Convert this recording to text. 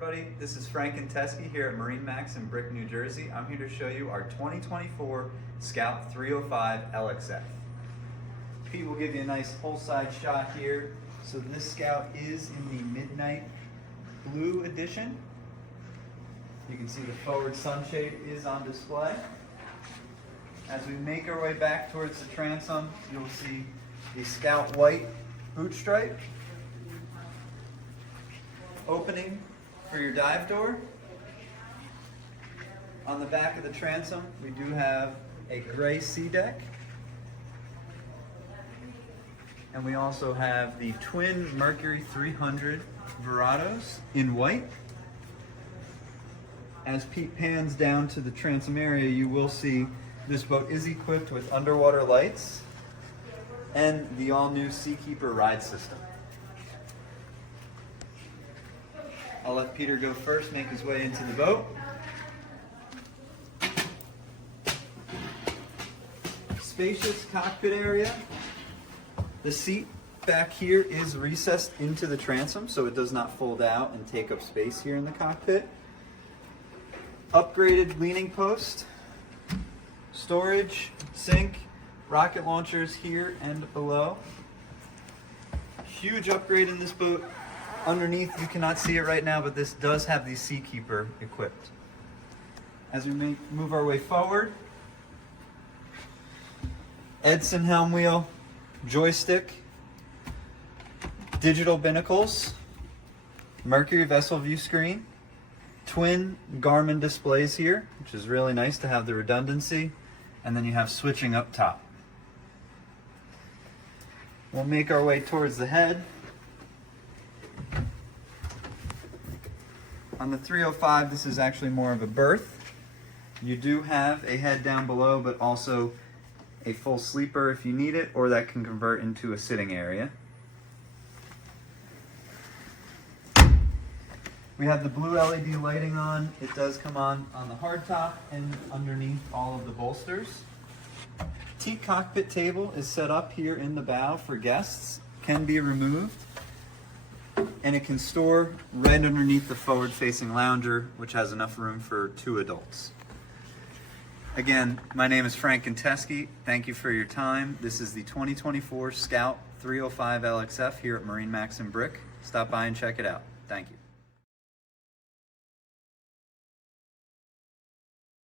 everybody, this is Frank and Teskey here at MarineMax in Brick, New Jersey. I'm here to show you our 2024 Scout 305 LXF. Pete will give you a nice whole side shot here. So this Scout is in the Midnight Blue edition. You can see the forward sunshade is on display. As we make our way back towards the transom, you'll see the Scout White boot stripe. Opening for your dive door. On the back of the transom, we do have a gray sea deck. And we also have the twin Mercury 300 Verados in white. As Pete pans down to the transom area, you will see this boat is equipped with underwater lights and the all-new Seakeeper ride system. I'll let Peter go first, make his way into the boat. Spacious cockpit area. The seat back here is recessed into the transom, so it does not fold out and take up space here in the cockpit. Upgraded leaning post, storage, sink, rocket launchers here and below. Huge upgrade in this boat. Underneath, you cannot see it right now, but this does have the Seakeeper equipped. As we move our way forward, Edson helm wheel, joystick, digital binnacles, Mercury vessel view screen, twin Garmin displays here, which is really nice to have the redundancy, and then you have switching up top. We'll make our way towards the head. On the 305, this is actually more of a berth. You do have a head down below, but also a full sleeper if you need it, or that can convert into a sitting area. We have the blue LED lighting on. It does come on the hardtop and underneath all of the bolsters. Teak cockpit table is set up here in the bow for guests. Can be removed. And it can store right underneath the forward-facing lounger, which has enough room for 2 adults. Again, my name is Frank and Teskey. Thank you for your time. This is the 2024 Scout 305 LXF here at MarineMax in Brick. Stop by and check it out. Thank you.